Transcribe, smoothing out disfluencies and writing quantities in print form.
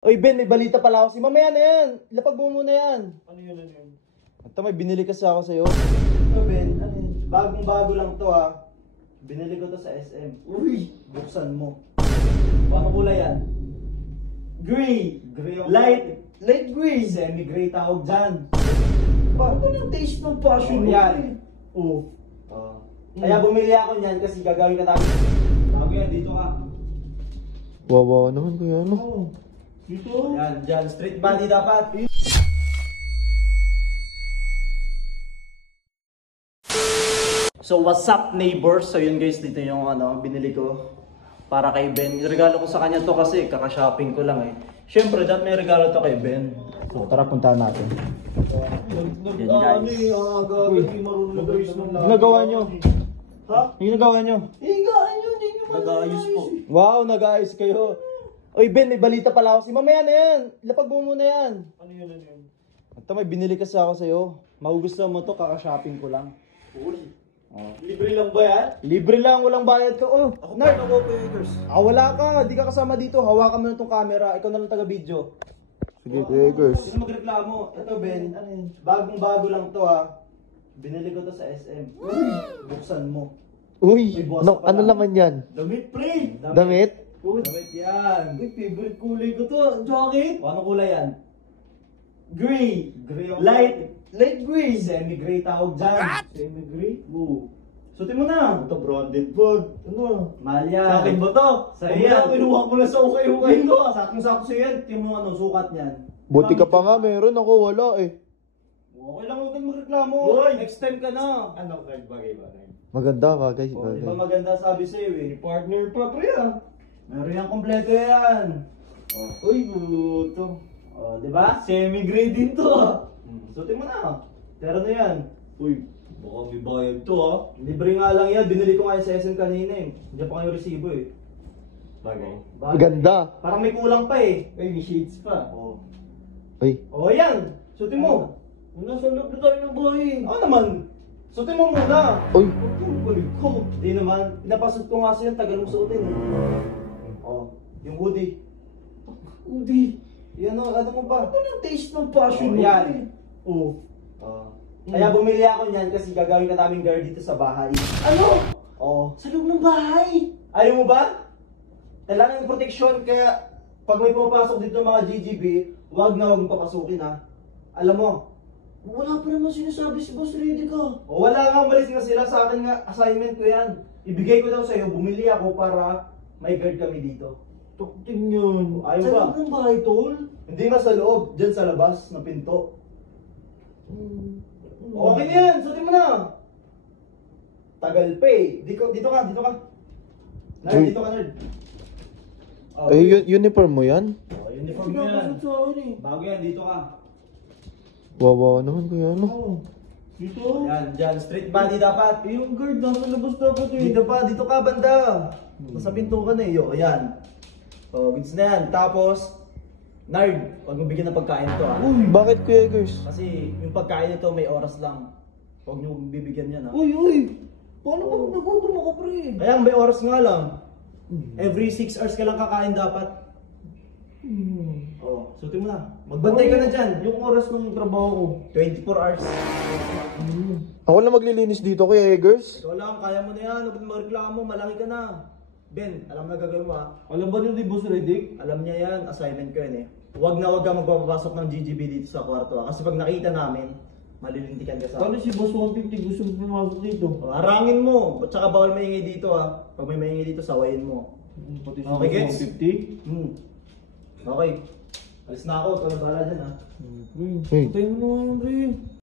Oy Ben, may balita pala ako. Mamaya na yan. Lapag mo muna yan. Ano yun? Ito, may binili kasi ako sa'yo. Ito Ben, ano yun? Bagong-bago lang to ha. Binili ko to sa SM. Uy! Buksan mo. Ano kulay yan? Gray! Gray ang Light gray! Semi-gray tawag dyan. Parang yung taste ng passion Oh, mo. yan. Oh. Kaya bumili ako niyan kasi gagawin ka tayo. Bago yan, dito ka. Wawa naman kuya, ano? Oh. Dito? Yan, dyan. Street body dapat. So what's up neighbors? So yun guys, dito yung binili ko para kay Ben. Regalo ko sa kanya to kasi kaka-shopping ko lang eh. Syempre, dapat may regalo to kay Ben. So tara, puntahan natin. Yan, guys. Hindi marunong mag-ayos ng lahat. Nagawa nyo? Ha? Yung nagawa nyo? Higaan nyo, hindi nyo Nag-aayos po. Wow, nag-aayos kayo. Oy Ben, may balita pala ako. Mamaya na yan. Lapag mo muna yan. Ano yun? Ito, may binili kasi ako sa'yo. Magugustuhan mo to, kaka-shopping ko lang. Uy! Oh. Libre lang ba yan? Libre lang, walang bayad ka. Oh, Ako Nard. pa ako, Eggers. Wala ka. Di ka kasama dito. Hawakan mo na itong camera. Ikaw na lang taga-video. Sige, Eggers. Sino magreklamo? Ito, Ben. Bagong-bago lang to ha. Binili ko to sa SM. Buksan mo. Uy, May boss ano, pa ano lang. naman yan? Damit, pre! Damit? Uy! Damit yan. Uy, favorite kulay ko to. Jacket! Anong kulay yan? Gray! Gray ang Light gray! Semi-gray tawag dyan. Semi-gray? Oo. Suotin mo na. Ito branded bag. Ano? Mahal yan. Sa akin ba to? Sa'yo Huwag yan. na, kinuha ko na sa ukay-ukay ko. Sakong-sakto sa'yo yan. Tingnan mo sukat niyan. Buti ka pa nga, meron ako wala eh. Okay lang, huwag kang magreklamo. Hoy! Next time ka na. Ano bagay? Maganda, bagay, Oh, di bagay. ba maganda sabi sa'yo eh. Partner pa, pre ah. Meron yung kompleto yan. Uy, buto. Oh, di ba? Semi-gray din to ah. Suotin mo na. Pero na yan. Uy, baka may bayad to ah. Libre nga lang yan. Binili ko nga yung sa SM kanina eh. Hindi pa kayo resibo eh. Bagay. Bakit? Ganda. Parang may kulang pa eh. Uy, may shades pa. Oh. Uy, Oh, yan. Suotin mo. Nasa loob na tayo ng bahay. Ano naman? Suotin mo muna. uy. Ang balik ko. Hindi naman. Pinapasok ko nga sa'yo. Tagal mong suotin eh. Oh. Yung hoodie. Udi. Yan o. Ano mo ba? Ano yung taste ng passion Oh, mo? yan. pre? Oh. Kaya bumili ako niyan kasi gagawin ka namin guard dito sa bahay. Ano? Oo. Sa loob ng bahay. Ayaw mo ba? Kailangan yung protection kaya pag may pumapasok dito ng mga GGB, huwag mong papasukin ha. Alam mo, Wala pa naman sinasabi si Boss Ready ka. o wala nga, umalis nga sila sa akin nga, assignment ko yan. Ibigay ko daw sa'yo, bumili ako para may guard kami dito. Tukting yun. Ayaw Sa ba? loob ng bahay, tol? Hindi nga sa loob, dyan sa labas ng pinto. Okay na yan, suotin mo na. Tagal pa eh. Dito ka. Nerd, dito ka nerd. Oh, Eh, uniform mo yan? oh, uniform mo yan. Pinapasok sa akin eh. Bago yan, dito ka. Wawa naman kuya, ano? Oh. Dito? Yan, dyan. Street body dapat. Eh, yung guard nasa labas dapat eh. Dito ka, banda. Nasa pinto ka na eh. Yo, ayan. Oh, goods na yan. Tapos, Nard, huwag mo bigyan ng pagkain to ah. Bakit kuya Eggers? Kasi yung pagkain nito may oras lang. Huwag nyo bibigyan yan ah. Uy! Paano pag nagutom ako, pre? Kaya may oras nga lang. Every 6 hours ka lang kakain dapat. Oh, suotin mo na. Magbantay ka na dyan. Yung oras ng trabaho ko. 24 hours. Ako lang maglilinis dito kuya Eggers. Ikaw lang, kaya mo na yan. Huwag mo reklamo, malaki ka na. Ben, alam na gagawin mo ah. Alam ba nyo di Boss Ready? Alam niya yan, assignment ko yan eh. Huwag ka magpapasok ng GGB dito sa kwarto ah. Kasi pag nakita namin, malilintikan ka sa Paano si Boss 150 gusto mo pumasok dito? harangin mo. At saka bawal maingay dito ah. Pag may maingay dito, sawayin mo. Pati si Okay, Boss gets? 150? Okay. Alis na ako, ito na bahala dyan ah. Pre, Hey. patayin mo naman, pre.